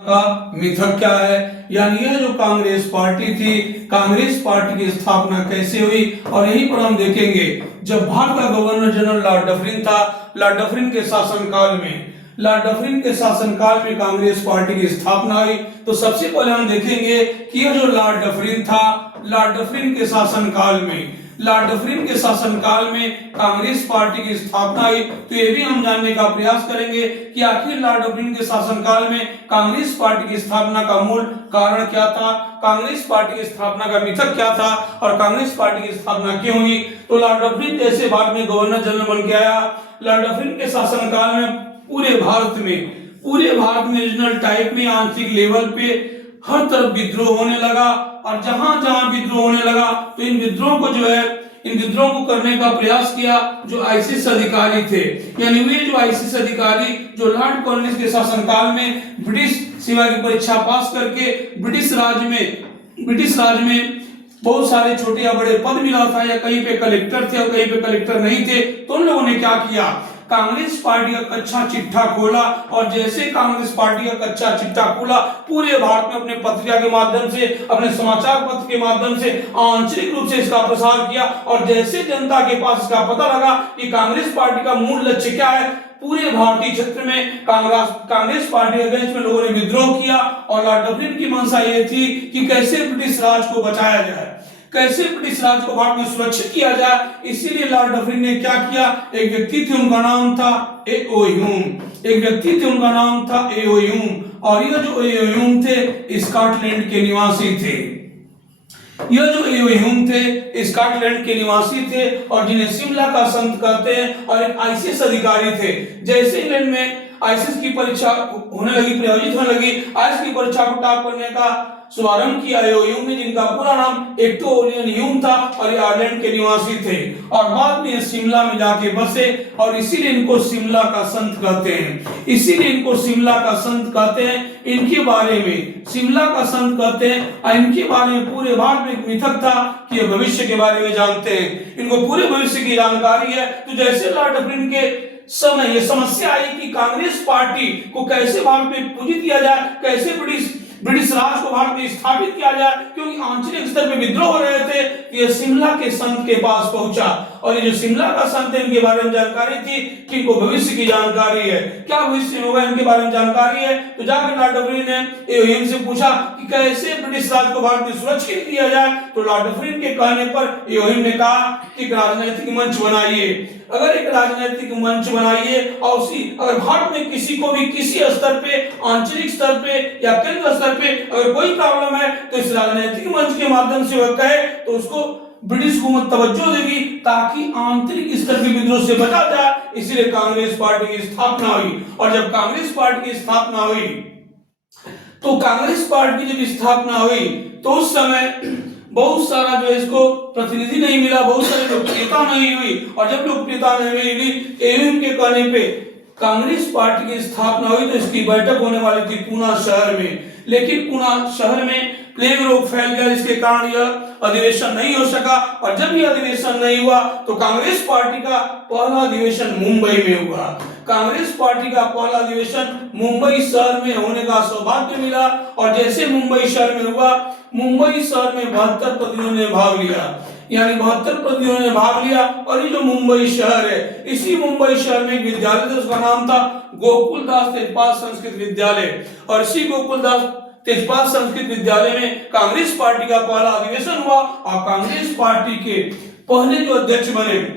का मिथक क्या है, यानी यह जो कांग्रेस पार्टी थी, कांग्रेस पार्टी की स्थापना कैसे हुई। और यहीं पर हम देखेंगे जब भारत का गवर्नर जनरल लॉर्ड डफरिन था, लॉर्ड डफरिन के शासनकाल में कांग्रेस पार्टी की स्थापना हुई। तो सबसे पहले हम देखेंगे कि यह जो लॉर्ड डफरिन था, लॉर्ड डफरिन के शासनकाल में कांग्रेस पार्टी की स्थापना हुई। तो ये भी हम जानने का प्रयास करेंगे कि आखिर लॉर्ड डफरिन के शासनकाल में कांग्रेस पार्टी की स्थापना का मूल कारण क्या था, कांग्रेस पार्टी की स्थापना का मिथक क्या था और कांग्रेस पार्टी की स्थापना क्यों हुई। तो लॉर्ड डफरिन जैसे बाद में गवर्नर जनरल बन के आया, लॉर्ड डफरिन के शासनकाल में पूरे भारत में रीजनल टाइप में, आंशिक लेवल पे हर तरफ विद्रोह होने लगा। और जहां जहां विद्रोह होने लगा तो इन विद्रोह को करने का प्रयास किया जो आईसीएस अधिकारी थे, यानी वे जो आईसीएस अधिकारी जो लॉर्ड कॉर्नवालिस के शासनकाल में ब्रिटिश सेवा की परीक्षा पास करके ब्रिटिश राज में बहुत सारे छोटे या बड़े पद मिला था, या कहीं पे कलेक्टर थे और कहीं पे कलेक्टर नहीं थे। तो उन लोगों ने क्या किया, कांग्रेस पार्टी का कच्चा चिट्ठा खोला। और जैसे कांग्रेस पार्टी का कच्चा चिट्ठा खोला, पूरे भारत में अपने पत्रिका के माध्यम से, अपने समाचार पत्र के माध्यम से आंतरिक रूप से इसका प्रसार किया। और जैसे जनता के पास इसका पता लगा कि कांग्रेस पार्टी का मूल लक्ष्य क्या है, पूरे भारतीय क्षेत्र में कांग्रेस पार्टी के अगेंस्ट में लोगों ने विद्रोह किया। और लॉर्ड डफरिन की मंशा ये थी कि कैसे ब्रिटिश राज को बचाया जाए, कैसे ब्रिटिश राज को भारत में सुरक्षित किया जाए। इसीलिए लॉर्ड डफरिन ने क्या किया, एक व्यक्ति थे उनका नाम था ए.ओ. ह्यूम। और ये जो ए.ओ. ह्यूम थे स्कॉटलैंड के निवासी थे। स्कॉटलैंड के निवासी थे और जिन्हें शिमला का संत कहते हैं, और एक आईसीएस अधिकारी थे। जैसे इंग्लैंड में आईसीएस की परीक्षा प्रायोजित होने लगी, आईसीएस की परीक्षा को टॉप करने का शुभारंभ किया ए.ओ. ह्यूम ने, जिनका पूरा नाम एक्टोलियन ह्यूम था और ये आयरलैंड के निवासी थे। और बाद में शिमला में जाके बसे और इसीलिए इनको शिमला का संत कहते हैं। इनके बारे में शिमला का संत कहते हैं। और इनके बारे में पूरे भारत में एक मिथक था कि ये भविष्य के बारे में जानते हैं, इनको पूरे भविष्य की जानकारी है। तो जैसे लॉर्ड डफरिन के समय ये समस्या आई कि कांग्रेस पार्टी को कैसे भारत में पूजित किया जाए, कैसे ब्रिटिश राज को भारत में स्थापित किया जाए, क्योंकि आंचलिक स्तर पे विद्रोह हो रहे थे। ये शिमला के संत के पास पहुंचा और ये जो शिमला का संत है, इनके बारे में जानकारी थी कि इनको भविष्य की जानकारी है, क्या भविष्य में होगा इनके बारे में जानकारी है। तो जाकर लॉर्ड डफरिन ने ए.ओ. ह्यूम से पूछा कि कैसे ब्रिटिश राज को भारत में सुरक्षित किया जाए। तो लॉर्ड डफरिन के कहने पर ए.ओ. ह्यूम ने कहा कि एक राजनीतिक मंच बनाइए। अगर एक राजनीतिक मंच बनाइए और अगर भारत में किसी को भी किसी स्तर पे, आंचलिक स्तर पे या केंद्र स्तर पे अगर कोई प्रॉब्लम है, तो इस राजनीतिक मंच के माध्यम से वह कहे तो उसको ब्रिटिश हुकूमत तवज्जो देगी, ताकि आंतरिक स्तर के विद्रोह से बचा जाए। इसलिए कांग्रेस पार्टी की स्थापना हुई। और जब कांग्रेस पार्टी की स्थापना हुई तो कांग्रेस पार्टी की जब स्थापना हुई तो उस समय बहुत सारा जो इसको प्रतिनिधि नहीं मिला, बहुत सारी लोकप्रियता नहीं हुई। और जब लोकप्रियता नहीं हुई, एवं के कहने पे कांग्रेस पार्टी की स्थापना हुई। तो इसकी बैठक होने वाली थी पूना शहर में, लेकिन पूना शहर में प्लेग रोग फैल गया, जिसके कारण यह अधिवेशन नहीं हो सका। और जब यह अधिवेशन नहीं हुआ तो कांग्रेस पार्टी का पहला अधिवेशन मुंबई में हुआ। कांग्रेस पार्टी का पहला अधिवेशन मुंबई शहर में होने का सौभाग्य मिला। और जैसे मुंबई शहर में हुआ, मुंबई शहर में 72 प्रतिनिधियों ने भाग लिया, यानी 72 प्रतिनिधियों ने भाग लिया। और ये जो मुंबई शहर है, इसी मुंबई शहर में एक विद्यालय था, उसका नाम था गोकुलदास तेजपाल संस्कृत विद्यालय। और इसी गोकुलदास तेजपाल संस्कृत विद्यालय में कांग्रेस पार्टी का पहला अधिवेशन हुआ। और कांग्रेस पार्टी के पहले जो अध्यक्ष बने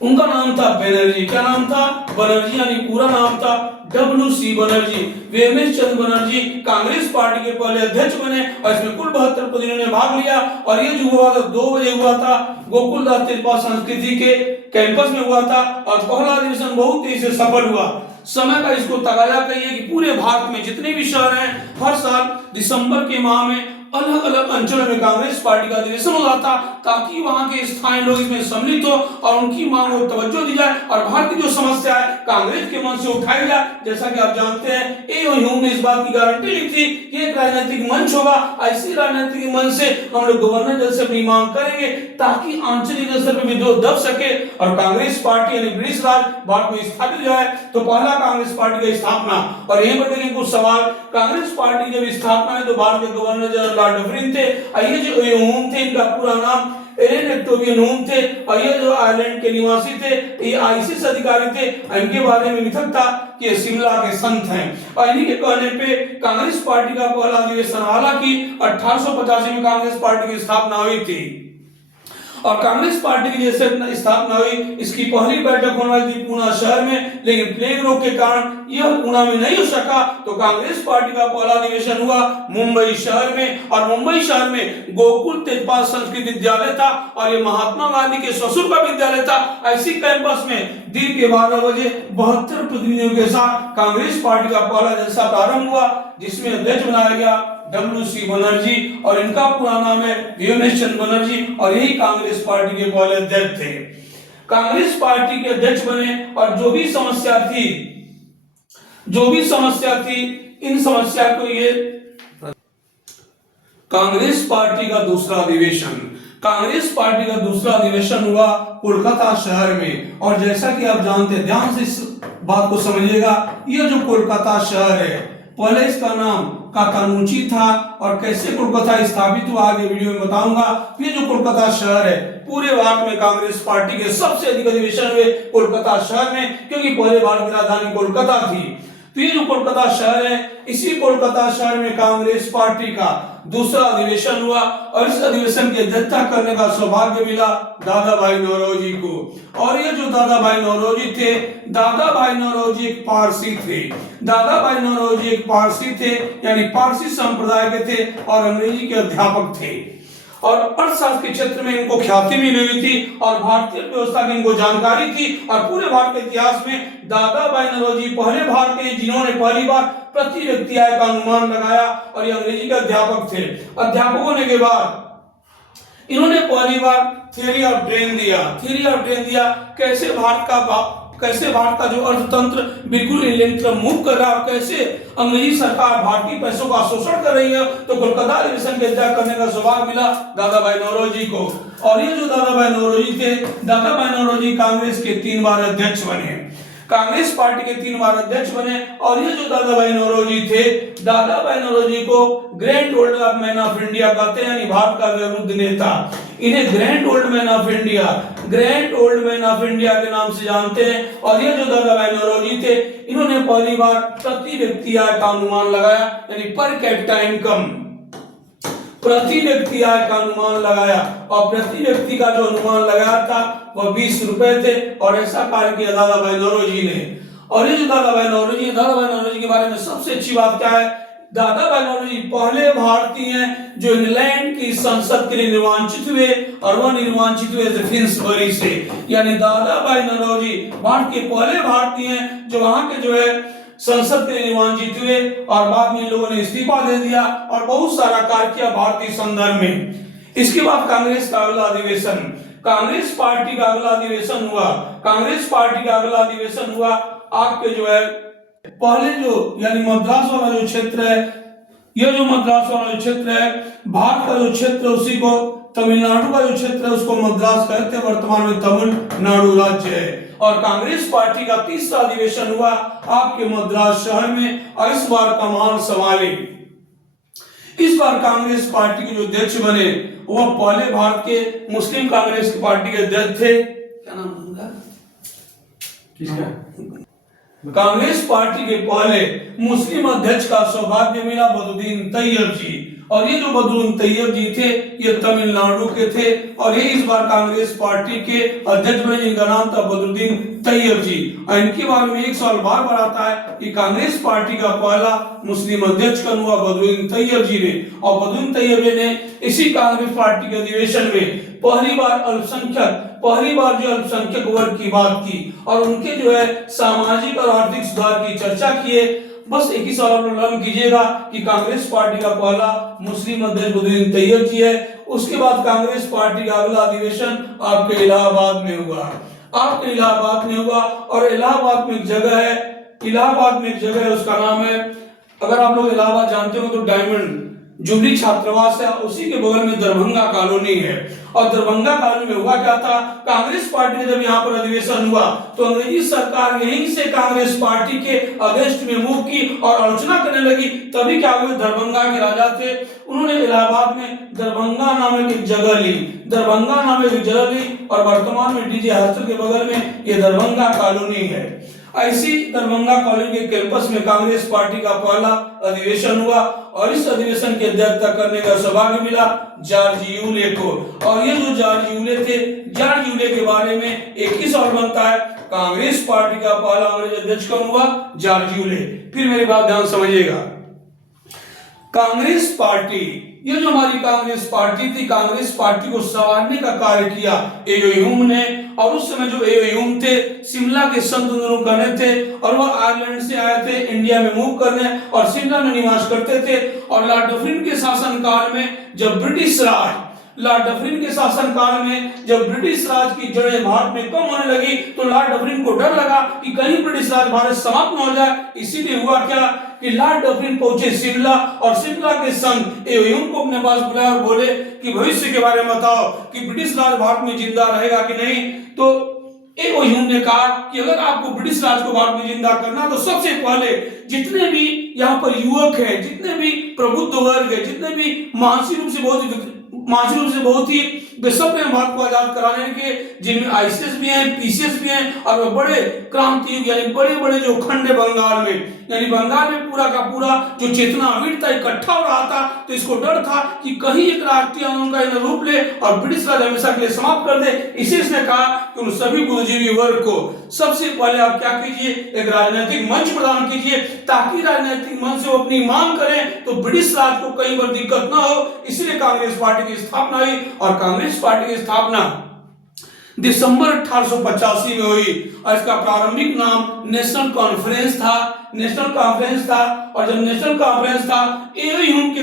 उनका नाम था बनर्जी। क्या नाम था? बनर्जी, यानी पूरा नाम था W.C. बनर्जी। वेमेश चंद्र बनर्जी कांग्रेस पार्टी के पहले अध्यक्ष बने और इसमें कुल 72 प्रतिनिधियों ने भाग लिया। और ये जो हुआ था 2 बजे हुआ था, गोकुलदास तेजपाल संस्कृति के कैंपस में हुआ था। और पहला अधिवेशन बहुत तेजी से सफल हुआ। समय का इसको तगाजा कहिए कि पूरे भारत में जितने भी शहर हैं, हर साल दिसंबर के माह में अलग अलग अंचलों में कांग्रेस पार्टी का अधिवेशन हो जाता, ताकि वहां के स्थानीय लोग इसमें सम्मिलित हो और उनकी मांगों को तवज्जो दी जाए और भारत की जो समस्या है कांग्रेस के मन से उठाई जाए। जैसा कि आप जानते हैं ह्यूम ने इस बात की गारंटी ली थी कि एक राजनीतिक मंच होगा, ऐसी राजनीतिक मंच से हम लोग गवर्नर जनरल से अपनी मांग करेंगे ताकि आंचलिक स्तर पर विद्रोह दब सके और कांग्रेस पार्टी यानी ब्रिटिश राज भारत में स्थापित हो जाए। तो पहला कांग्रेस पार्टी की स्थापना, और यहीं पर देखिए कुछ सवाल। कांग्रेस पार्टी जब स्थापना है तो भारत के गवर्नर जनरल लॉर्ड डफरिन थे, ये जो ह्यूम थे इनका पूरा नाम एलन एक्टोवियन ह्यूम थे, और ये जो आयरलैंड के निवासी थे, ये आईसीएस अधिकारी थे। इनके बारे में मिथक था कि ये शिमला के संत हैं, और इन्हीं के कहने पे कांग्रेस पार्टी का पहला अधिवेशन, हालांकि 1885 में कांग्रेस पार्टी की स्थापना हुई थी और कांग्रेस पार्टी की जैसे स्थापना हुई, इसकी पहली बैठक होने वाली थी पूना शहर में, लेकिन प्लेग रोग के कारण यह पूना में नहीं हो सका। तो कांग्रेस पार्टी का पहला अधिवेशन हुआ मुंबई शहर में, और मुंबई शहर में गोकुल तेजपाल संस्कृत विद्यालय था और ये महात्मा गांधी के ससुर का विद्यालय था। ऐसी कैंपस में दिन के 12 बजे 72 प्रतिनिधियों के साथ कांग्रेस पार्टी का पहला जलसा प्रारंभ हुआ, जिसमें अध्यक्ष बनाया गया डब्ल्यू.सी. बनर्जी, और इनका पूरा नाम है व्योमेश चंद्र बनर्जी, और यही कांग्रेस पार्टी के पहले अध्यक्ष थे। कांग्रेस पार्टी के अध्यक्ष बने और जो भी समस्या थी इन समस्या को ये कांग्रेस पार्टी का दूसरा अधिवेशन, कांग्रेस पार्टी का दूसरा अधिवेशन हुआ कोलकाता शहर में। और जैसा कि आप जानते हैं, ध्यान से इस बात को समझिएगा, यह जो कोलकाता शहर है पहले इसका नाम काकानूची था, और कैसे कोलकाता स्थापित हुआ आगे वीडियो में बताऊंगा। ये जो कोलकाता शहर है पूरे भारत में कांग्रेस पार्टी के सबसे अधिक अधिवेशन हुए कोलकाता शहर में, क्योंकि पहले भारत की राजधानी कोलकाता थी। तो ये जो कोलकाता शहर है, इसी कोलकाता शहर में कांग्रेस पार्टी का दूसरा अधिवेशन हुआ, और इस अधिवेशन की अध्यक्षता करने का सौभाग्य मिला दादा भाई नौरोजी को। और ये जो दादा भाई नौरोजी थे, दादा भाई नौरोजी एक पारसी थे, दादा भाई नौरोजी एक पारसी थे, यानी पारसी संप्रदाय के थे और अंग्रेजी के अध्यापक थे, और अर्थशास्त्र के क्षेत्र में इनको ख्याति मिली हुई थी और भारतीय व्यवस्था की इनको जानकारी थी। और पूरे भारत के इतिहास में दादा भाई नौरोजी पहले भारतीय जिन्होंने पहली बार प्रति व्यक्ति आय का अनुमान लगाया, और ये अंग्रेजी के अध्यापक थे। अध्यापक होने के बाद इन्होंने पहली बार थ्योरी ऑफ ड्रेन दिया, कैसे भारत का जो अर्थतंत्र बिल्कुल इलेक्ट्रम मूव कर रहा है, कैसे अंग्रेजी सरकार भारतीय पैसों का शोषण कर रही है। तो कोलकाता अधिवेशन के अध्यक्ष करने का सौभाग्य मिला दादा भाई नौरोजी को। और ये जो दादा भाई नौरोजी थे, दादा भाई नौरोजी कांग्रेस के 3 बार अध्यक्ष बने, कांग्रेस पार्टी के 3 बार अध्यक्ष बने। और ये जो दादा भाई नौरोजी थे, दादा भाई नौरोजी को grand old man of India कहते हैं, यानी भारत का वयोवृद्ध नेता। इन्हें grand old man of India के नाम से जानते हैं। और ये जो दादा भाई नौरोजी थे, इन्होंने पहली बार प्रति व्यक्ति आय का अनुमान लगाया, यानी पर कैपिटा इनकम, प्रति व्यक्ति आय का अनुमान लगाया, और प्रति व्यक्ति का जो अनुमान लगाया था वह 20 रुपए थे। और ऐसा कार्य किया दादा भाई नौरोजी ने। और ये जो दादा भाई नौरोजी के बारे में सबसे अच्छी बात क्या है, दादा भाई नौरोजी पहले भारतीय हैं जो इंग्लैंड की संसद के लिए निर्वाचित हुए, और वह निर्वाचित हुए फिन्सबरी से। यानी दादा भाई नौरोजी भारत के पहले भारतीय हैं जो वहां के जो है संसद के लिए निर्वाचित हुए, और बाद में इन लोगों ने इस्तीफा दे दिया और बहुत सारा कार्य किया भारतीय संदर्भ में। इसके बाद कांग्रेस का अगला अधिवेशन, कांग्रेस पार्टी का अगला अधिवेशन हुआ आपके जो है पहले जो यानी मद्रास वाला जो क्षेत्र है, यह जो मद्रास वाला जो क्षेत्र है, भारत का जो क्षेत्र है उसी को, तमिलनाडु का जो क्षेत्र है उसको मद्रास कहते हैं, वर्तमान में तमिलनाडु राज्य है। और कांग्रेस पार्टी का तीसरा अधिवेशन हुआ आपके मद्रास शहर में, और इस बार कमान संभाले। इस बार कांग्रेस पार्टी के जो अध्यक्ष बने वह पहले भारत के मुस्लिम कांग्रेस की पार्टी के अध्यक्ष थे, क्या नाम उनका, किसका, कांग्रेस पार्टी के पहले मुस्लिम अध्यक्ष का सौभाग्य मिला बदरुद्दीन तैयब जी। और ये जो बदरुद्दीन तैयब जी थे ये तमिलनाडु के थे, और ये इस बार कांग्रेस पार्टी के अध्यक्ष बने, जिनका नाम था बदरुद्दीन तैयब जी। और इनके बारे में एक सवाल बार बार आता है कि कांग्रेस पार्टी का पहला मुस्लिम अध्यक्ष कौन हुआ, बदरुद्दीन तैयब जी ने। और बदरुद्दीन तैयब जी ने इसी कांग्रेस पार्टी के अधिवेशन में पहली बार जो अल्पसंख्यक वर्ग की बात की, और उनके जो है सामाजिक और आर्थिक सुधार की चर्चा किए। बस एक ही सवाल लर्न कीजिएगा कि कांग्रेस पार्टी का पहला मुस्लिम अध्यक्ष बदरुद्दीन तैयब जी है। उसके बाद कांग्रेस पार्टी का अगला अधिवेशन आपके इलाहाबाद में हुआ, आपके इलाहाबाद में हुआ। और इलाहाबाद में एक जगह है, इलाहाबाद में एक जगह है, उसका नाम है, अगर आप लोग इलाहाबाद जानते हो तो डायमंड जुबली छात्रावास है, उसी के बगल में दरभंगा कॉलोनी है। और दरभंगा कॉलोनी में हुआ क्या था, कांग्रेस पार्टी जब यहाँ पर अधिवेशन हुआ तो अंग्रेजी सरकार यहीं से कांग्रेस पार्टी के अगेंस्ट में मूव की और आलोचना करने लगी। तभी क्या हुए, दरभंगा के राजा थे, उन्होंने इलाहाबाद में दरभंगा नामक एक जगह ली, दरभंगा नामक एक जगह ली, और वर्तमान में डीजे हॉस्टल के बगल में ये दरभंगा कॉलोनी है। ऐसी दरभंगा कॉलेज के कैंपस में कांग्रेस पार्टी का पहला अधिवेशन हुआ और इस अधिवेशन की अध्यक्षता करने का सौभाग्य मिला जॉर्ज यूले को। और ये जो जॉर्ज यूले थे, जॉर्ज यूले के बारे में एक ही सवाल बनता है, कांग्रेस पार्टी का पहला अंग्रेज अध्यक्ष कौन हुआ, जॉर्ज यूले। फिर मेरी बात ध्यान समझिएगा, कांग्रेस पार्टी, ये जो हमारी कांग्रेस पार्टी थी, कांग्रेस पार्टी को संवारने का कार्य किया एओ ह्यूम ने। और उस समय जो एओ ह्यूम थे शिमला के संत दोनों करने थे और वह आयरलैंड से आए थे इंडिया में मूव करने और शिमला में निवास करते थे। और लॉर्ड डफरिन के शासन काल में जब ब्रिटिश राज, लॉर्ड डफरिन के शासन काल में जब ब्रिटिश राज की जड़ें भारत में कम होने लगी तो लॉर्ड डफरिन को डर लगा कि कहीं ब्रिटिश राज भारत समाप्त न हो जाए। इसीलिए हुआ क्या कि लॉर्ड डफरिन पहुंचे शिमला और शिमला के संत एओ ह्यूम को अपने पास बुलाया और बोले कि भविष्य के बारे में बताओ कि ब्रिटिश राज भारत में जिंदा रहेगा कि नहीं। तो एओ ह्यूम ने कहा कि अगर आपको ब्रिटिश राज को भारत में जिंदा करना तो सबसे पहले जितने भी यहाँ पर युवक हैं, जितने भी प्रबुद्ध वर्ग है, जितने भी मानसिक रूप से बहुत ही बेसब्र हैं भारत को आजाद कराने के, जिनमें आईसीएस भी हैं, पीसीएस भी हैं और बड़े क्रांति यानी बड़े बड़े जो खंड है बंगाल में, यानी बंगाल में पूरा का पूरा जो चेतना अविर था इकट्ठा हो रहा था। तो इसको डर था कि कहीं एक राष्ट्रीय आंदोलन का इन्हें रूप ले और ब्रिटिश राज हमेशा के लिए समाप्त कर दे। इसी इसने कहा कि उन सभी बुद्धिजीवी वर्ग को सबसे पहले आप क्या कीजिए, एक राजनीतिक मंच प्रदान कीजिए ताकि राजनीतिक मंच से वो अपनी मांग करें तो ब्रिटिश राज को कहीं पर दिक्कत ना हो। इसलिए कांग्रेस पार्टी की स्थापना हुई और कांग्रेस पार्टी की स्थापना दिसंबर 1885 में हुई और इसका प्रारंभिक नाम नेशनल कॉन्फ्रेंस था, नेशनल कॉन्फ्रेंस था। और जब नेशनल कॉन्फ्रेंस था एओ ह्यूम के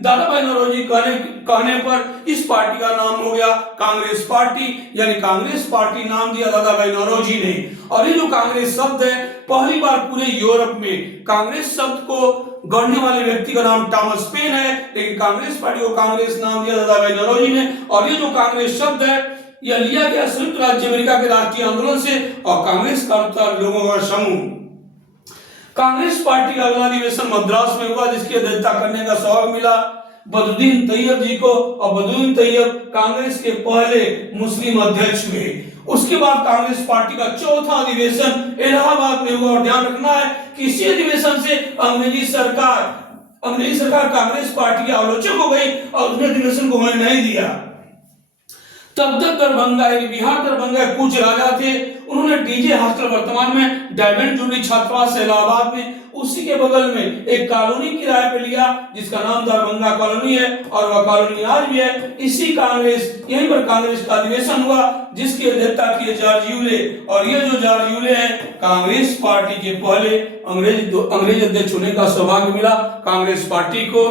दादा भाई नौरोजी कहने पर इस पार्टी का नाम हो गया कांग्रेस पार्टी, यानी कांग्रेस पार्टी नाम दिया दादा भाई नौरोजी ने। और ये जो कांग्रेस शब्द है पहली बार पूरे यूरोप में कांग्रेस शब्द को गढ़ने वाले व्यक्ति का नाम थॉमस पेन है, लेकिन कांग्रेस पार्टी को कांग्रेस नाम दिया दादा भाई नौरोजी ने। और ये जो कांग्रेस शब्द है यह लिया गया संयुक्त राज्य अमेरिका के राष्ट्रीय आंदोलन से और कांग्रेस का अर्थ था लोगों का समूह। कांग्रेस पार्टी का अगला अधिवेशन मद्रास में हुआ जिसकी अध्यक्षता करने का सौभाग्य मिला बदरुद्दीन तैयब जी को। और बदरुद्दीन तैयब कांग्रेस के पहले मुस्लिम अध्यक्ष हुए। उसके बाद कांग्रेस पार्टी का चौथा अधिवेशन इलाहाबाद में हुआ। और ध्यान रखना है कि इसी अधिवेशन से अंग्रेजी सरकार कांग्रेस पार्टी की आलोचक हो गई और उसने अधिवेशन को होने नहीं दिया। तब तक दरभंगा बिहार दरभंगा कुछ राजा थे, उन्होंने डीजे हॉस्टल वर्तमान में डायमंड जुबली छात्रावास इलाहाबाद में उसी के बगल में एक कॉलोनी किराए पे लिया जिसका नाम दरभंगा कॉलोनी है और वह कॉलोनी आज भी है। इसी यहीं पर कांग्रेस का अधिवेशन हुआ जिसकी अध्यक्षता की जॉर्ज यूले। और ये जो जॉर्ज यूले हैं कांग्रेस पार्टी के पहले अंग्रेज अध्यक्ष होने का सौभाग्य मिला कांग्रेस पार्टी को।